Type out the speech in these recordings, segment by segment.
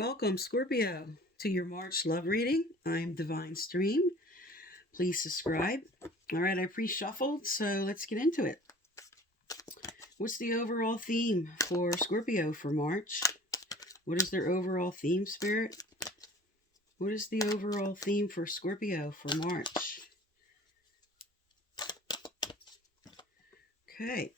Welcome, Scorpio, to your March love reading. I'm Divine Stream. Please subscribe. All right, I pre-shuffled, so let's get into it. What's the overall theme for Scorpio for March? What is their overall theme, Spirit? What is the overall theme for Scorpio for March? Okay.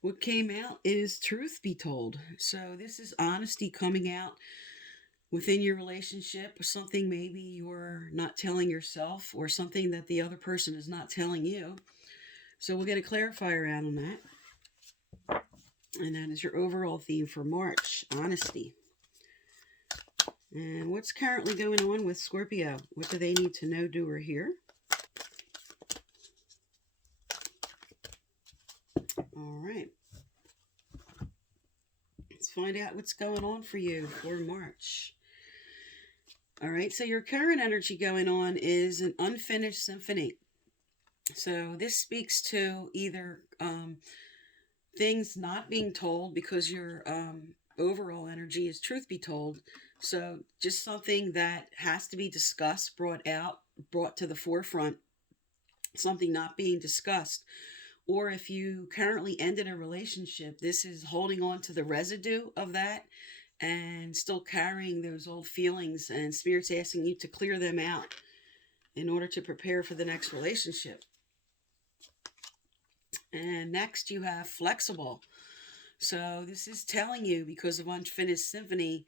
What came out is truth be told. So this is honesty coming out within your relationship, or something maybe you're not telling yourself, or something that the other person is not telling you. So we'll get a clarifier out on that. And that is your overall theme for March, honesty. And what's currently going on with Scorpio? What do they need to know, do, or hear? All right. Let's find out what's going on for you for March. All right, so your current energy going on is an unfinished symphony. So this speaks to either things not being told, because your overall energy is truth be told. So just something that has to be discussed, brought to the forefront, something not being discussed. Or if you currently ended a relationship, this is holding on to the residue of that and still carrying those old feelings, and Spirit's asking you to clear them out in order to prepare for the next relationship. And next you have flexible. So this is telling you, because of unfinished symphony,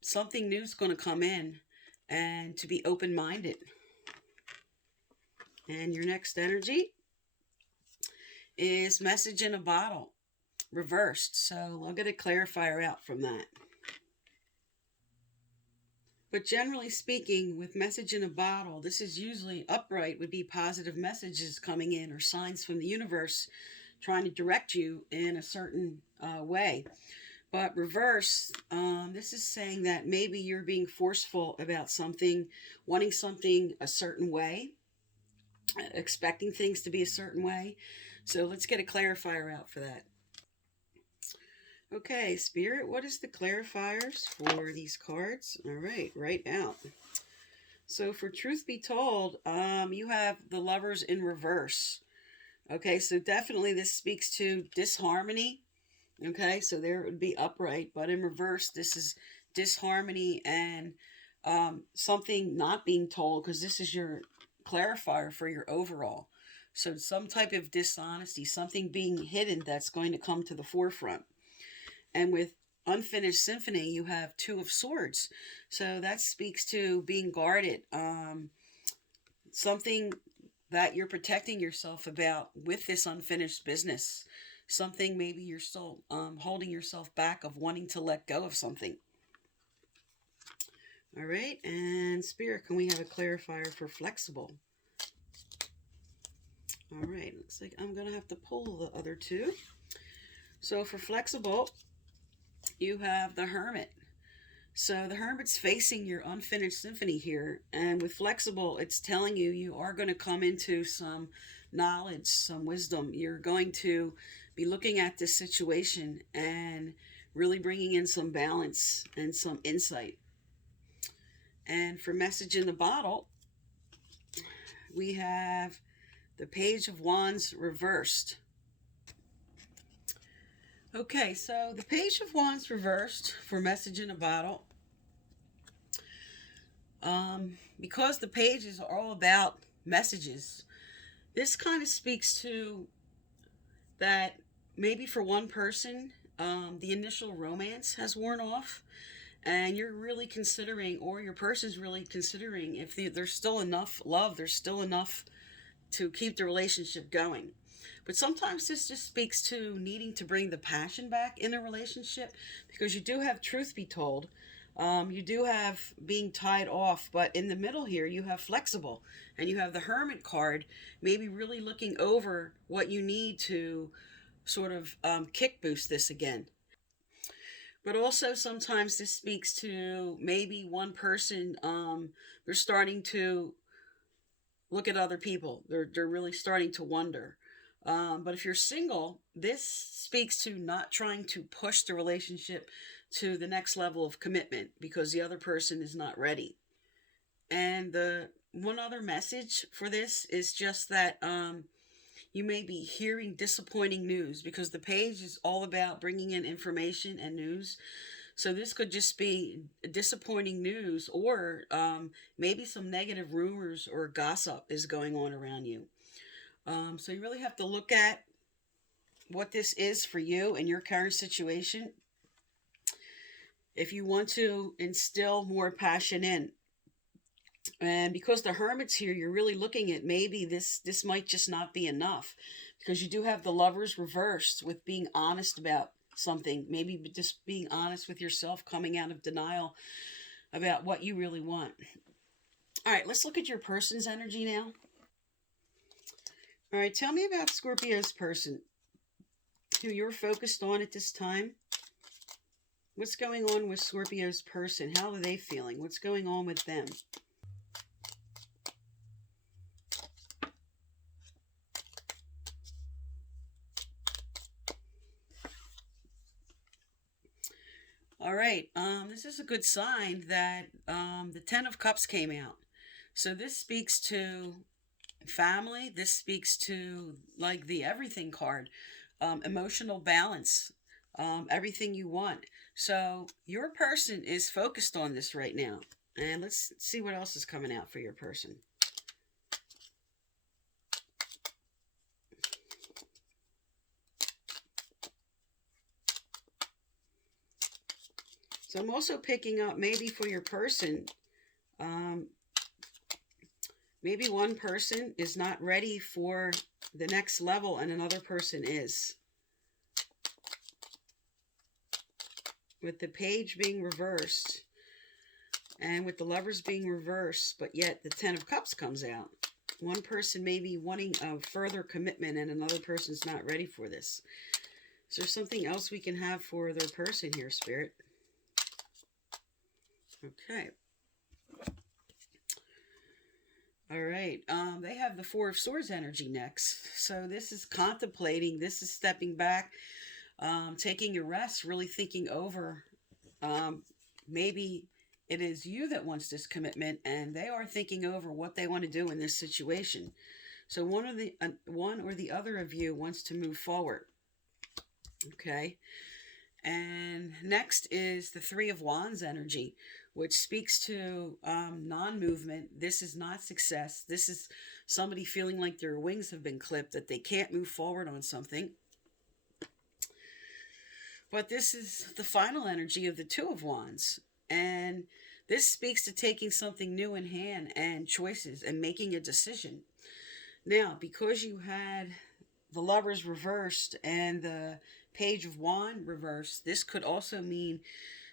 something new is going to come in, and to be open-minded. And your next energy is message in a bottle, reversed. So I'll get a clarifier out from that. But generally speaking, with message in a bottle, this is usually upright, would be positive messages coming in, or signs from the universe trying to direct you in a certain way. But reverse, this is saying that maybe you're being forceful about something, wanting something a certain way, expecting things to be a certain way. So let's get a clarifier out for that. Okay, Spirit, what is the clarifiers for these cards? All right, right out. So for truth be told, you have the Lovers in reverse. Okay, so definitely this speaks to disharmony. Okay, so there it would be upright, but in reverse, this is disharmony and something not being told, because this is your clarifier for your overall. So some type of dishonesty, something being hidden that's going to come to the forefront. And with unfinished symphony, you have Two of Swords. So that speaks to being guarded. Something that you're protecting yourself about with this unfinished business. Something maybe you're still holding yourself back, of wanting to let go of something. All right, and Spirit, can we have a clarifier for flexible? All right, looks like I'm going to have to pull the other two. So for flexible, you have the Hermit. So the Hermit's facing your unfinished symphony here. And with flexible, it's telling you you are going to come into some knowledge, some wisdom. You're going to be looking at this situation and really bringing in some balance and some insight. And for message in the bottle, we have the Page of Wands reversed. Okay, so the Page of Wands reversed for message in a bottle. Because the pages are all about messages, this kind of speaks to that maybe for one person, the initial romance has worn off, and you're really considering, or your person's really considering, if there's still enough love, there's still enough to keep the relationship going. But sometimes this just speaks to needing to bring the passion back in a relationship, because you do have truth be told. You do have being tied off, but in the middle here you have flexible, and you have the Hermit card, maybe really looking over what you need to sort of kick boost this again. But also sometimes this speaks to maybe one person, they're starting to look at other people. They're really starting to wonder. But if you're single, this speaks to not trying to push the relationship to the next level of commitment because the other person is not ready. And the one other message for this is just that you may be hearing disappointing news because the page is all about bringing in information and news. So this could just be disappointing news, or maybe some negative rumors or gossip is going on around you. So you really have to look at what this is for you in your current situation. If you want to instill more passion in, and because the Hermit's here, you're really looking at maybe this might just not be enough, because you do have the Lovers reversed with being honest about something, maybe just being honest with yourself, coming out of denial about what you really want. All right, let's look at your person's energy now. All right, tell me about Scorpio's person, who you're focused on at this time. What's going on with Scorpio's person? How are they feeling? What's going on with them? All right, this is a good sign that the Ten of Cups came out. So this speaks to family. This speaks to like the everything card, emotional balance, everything you want. So your person is focused on this right now. And let's see what else is coming out for your person. So I'm also picking up maybe for your person, maybe one person is not ready for the next level and another person is. With the page being reversed and with the Lovers being reversed, but yet the Ten of Cups comes out. One person may be wanting a further commitment and another person's not ready for this. Is there something else we can have for their person here, Spirit? Okay. All right. They have the Four of Swords energy next. So this is contemplating. This is stepping back, taking a rest, really thinking over. Maybe it is you that wants this commitment, and they are thinking over what they want to do in this situation. So one or the other of you wants to move forward. Okay. And next is the Three of Wands energy, which speaks to non-movement. This is not success. This is somebody feeling like their wings have been clipped, that they can't move forward on something. But this is the final energy of the Two of Wands. And this speaks to taking something new in hand and choices and making a decision. Now, because you had the Lovers reversed and the Page of Wands reversed, this could also mean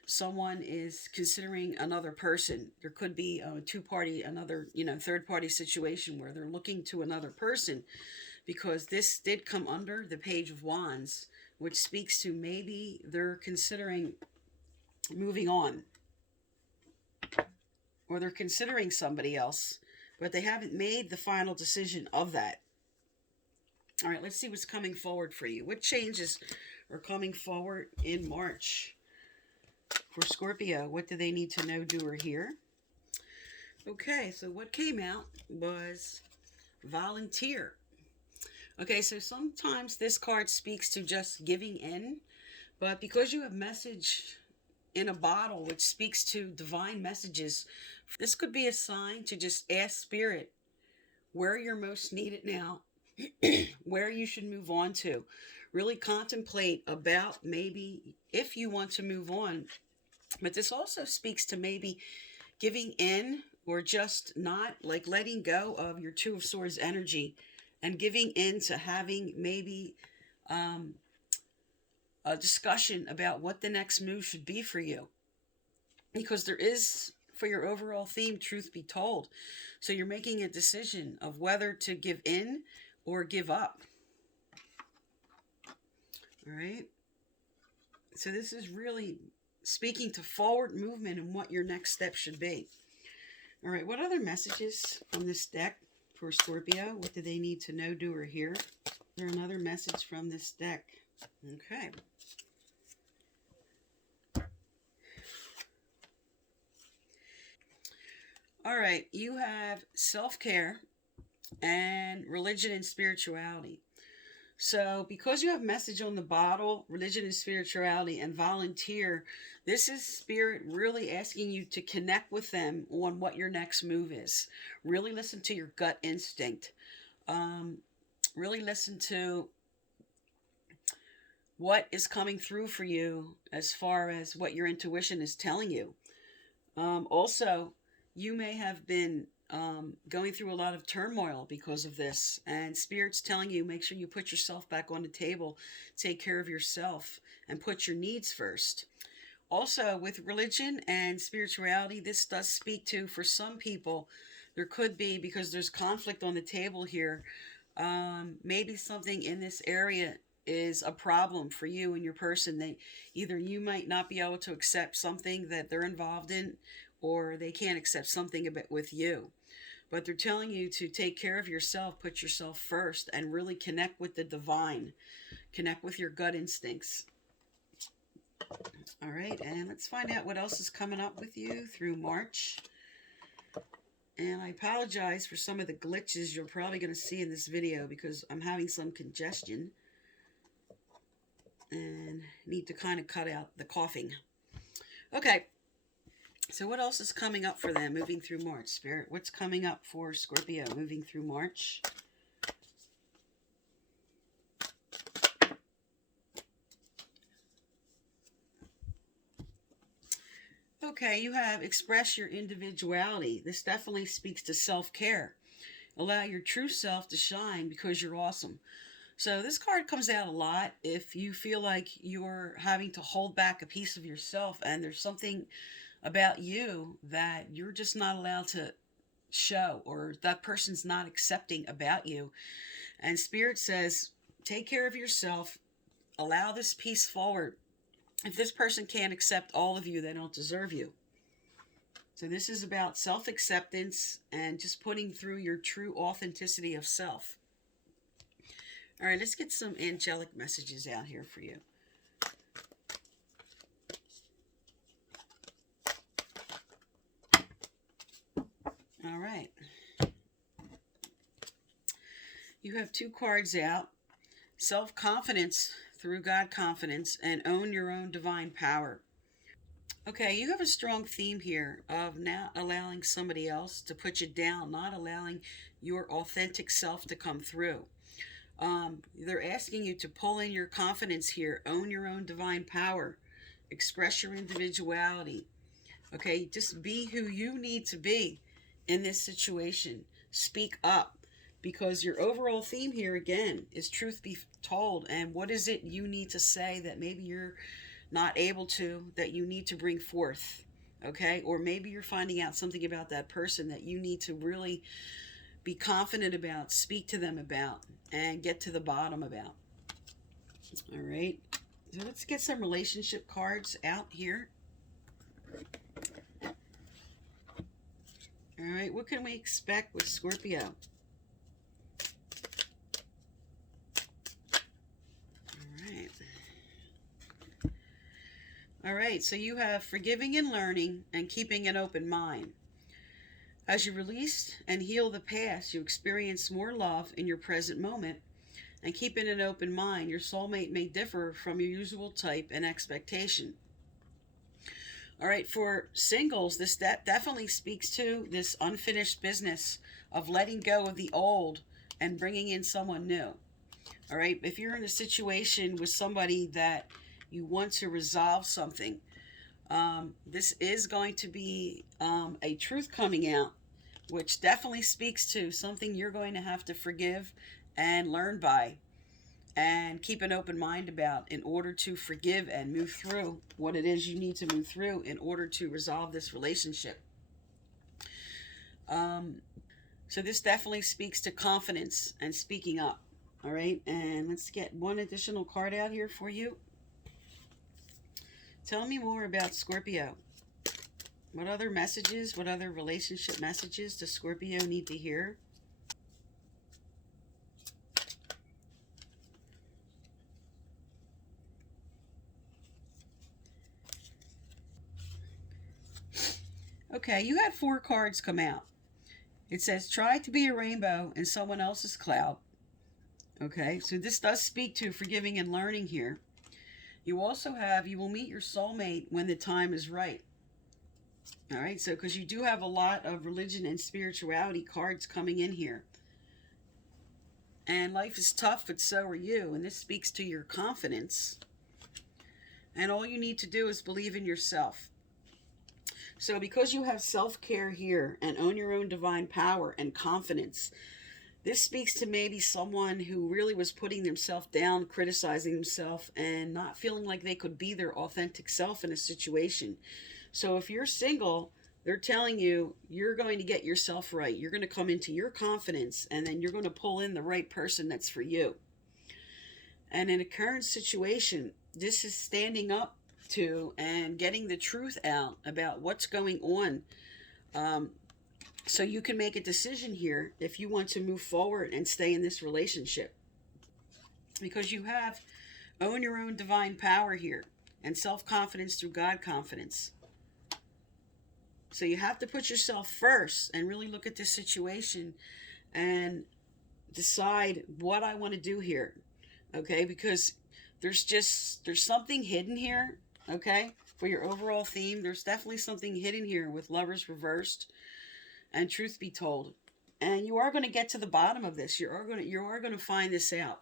someone is considering another person. There could be a two-party, another, third-party situation where they're looking to another person, because this did come under the Page of Wands, which speaks to maybe they're considering moving on, or they're considering somebody else, but they haven't made the final decision of that. All right, let's see what's coming forward for you. What changes are coming forward in March for Scorpio? What do they need to know, do, or hear? Okay, so what came out was volunteer. Okay, so sometimes this card speaks to just giving in, but because you have message in a bottle, which speaks to divine messages, this could be a sign to just ask Spirit where you're most needed now, where you should move on to. Really contemplate about maybe if you want to move on. But this also speaks to maybe giving in, or just not, like letting go of your Two of Swords energy and giving in to having maybe a discussion about what the next move should be for you. Because there is, for your overall theme, truth be told. So you're making a decision of whether to give in or give up. All right. So this is really speaking to forward movement and what your next step should be. All right. What other messages from this deck for Scorpio? What do they need to know, do, or hear? Is there another message from this deck? Okay. All right, you have self-care and religion and spirituality. So, because you have message on the bottle, religion and spirituality, and volunteer, this is spirit really asking you to connect with them on what your next move is. Really listen to your gut instinct. Um, really listen to what is coming through for you as far as what your intuition is telling you. Also, you may have been going through a lot of turmoil because of this, and Spirit's telling you make sure you put yourself back on the table, take care of yourself, and put your needs first. Also, with religion and spirituality, this does speak to, for some people, there could be, because there's conflict on the table here, maybe something in this area is a problem for you and your person. They either you might not be able to accept something that they're involved in, or they can't accept something a bit with you. But they're telling you to take care of yourself, put yourself first, and really connect with the divine, connect with your gut instincts. All right, and let's find out what else is coming up with you through March. And I apologize for some of the glitches you're probably going to see in this video because I'm having some congestion and need to kind of cut out the coughing. Okay, so what else is coming up for them moving through March, Spirit? What's coming up for Scorpio moving through March? Okay, you have express your individuality. This definitely speaks to self-care. Allow your true self to shine because you're awesome. So this card comes out a lot if you feel like you're having to hold back a piece of yourself and there's something about you that you're just not allowed to show, or that person's not accepting about you. And Spirit says, take care of yourself, allow this piece forward. If this person can't accept all of you, they don't deserve you. So this is about self-acceptance and just putting through your true authenticity of self. All right, let's get some angelic messages out here for you. All right. You have two cards out. Self-confidence through God confidence and own your own divine power. Okay, you have a strong theme here of not allowing somebody else to put you down, not allowing your authentic self to come through. They're asking you to pull in your confidence here, own your own divine power, express your individuality. Okay, just be who you need to be in this situation. Speak up, because your overall theme here again is truth be told. And what is it you need to say that maybe you're not able to, that you need to bring forth? Okay, or maybe you're finding out something about that person that you need to really be confident about, speak to them about, and get to the bottom about. All right, so let's get some relationship cards out here. All right, what can we expect with Scorpio? All right, so you have forgiving and learning and keeping an open mind. As you release and heal the past, you experience more love in your present moment. And keeping an open mind, your soulmate may differ from your usual type and expectation. All right, for singles, this definitely speaks to this unfinished business of letting go of the old and bringing in someone new. All right, if you're in a situation with somebody that you want to resolve something, this is going to be a truth coming out, which definitely speaks to something you're going to have to forgive and learn by and keep an open mind about in order to forgive and move through what it is you need to move through in order to resolve this relationship. So this definitely speaks to confidence and speaking up. All right, and let's get one additional card out here for you. Tell me more about Scorpio. What other messages, what other relationship messages does Scorpio need to hear? Okay, you had 4 cards come out. It says, try to be a rainbow in someone else's cloud. Okay, so this does speak to forgiving and learning here. You also have, you will meet your soulmate when the time is right. All right, so because you do have a lot of religion and spirituality cards coming in here. And life is tough, but so are you. And this speaks to your confidence. And all you need to do is believe in yourself. So because you have self-care here and own your own divine power and confidence, this speaks to maybe someone who really was putting themselves down, criticizing themselves, and not feeling like they could be their authentic self in a situation. So if you're single, they're telling you you're going to get yourself right. You're going to come into your confidence, and then you're going to pull in the right person that's for you. And in a current situation, this is standing up to and getting the truth out about what's going on. So you can make a decision here if you want to move forward and stay in this relationship. Because you have own your own divine power here and self-confidence through God confidence. So you have to put yourself first and really look at this situation and decide what I want to do here. Okay, because there's something hidden here, okay, for your overall theme. There's definitely something hidden here with Lovers reversed and Truth be told. And you are going to get to the bottom of this. You are going to find this out.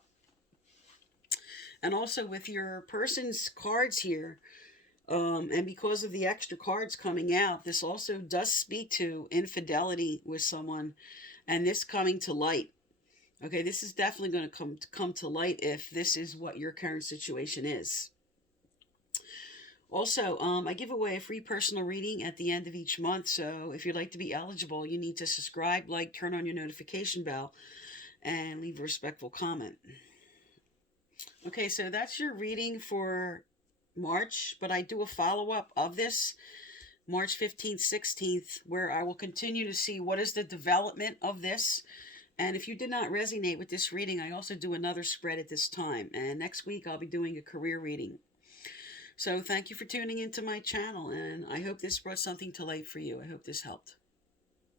And also with your person's cards here, and because of the extra cards coming out, this also does speak to infidelity with someone and this coming to light. Okay, this is definitely going to come to light if this is what your current situation is. Also, I give away a free personal reading at the end of each month, so if you'd like to be eligible, you need to subscribe, like, turn on your notification bell, and leave a respectful comment. Okay, so that's your reading for March, but I do a follow-up of this March 15th, 16th, where I will continue to see what is the development of this. And if you did not resonate with this reading, I also do another spread at this time. And next week, I'll be doing a career reading. So thank you for tuning into my channel, and I hope this brought something to light for you. I hope this helped.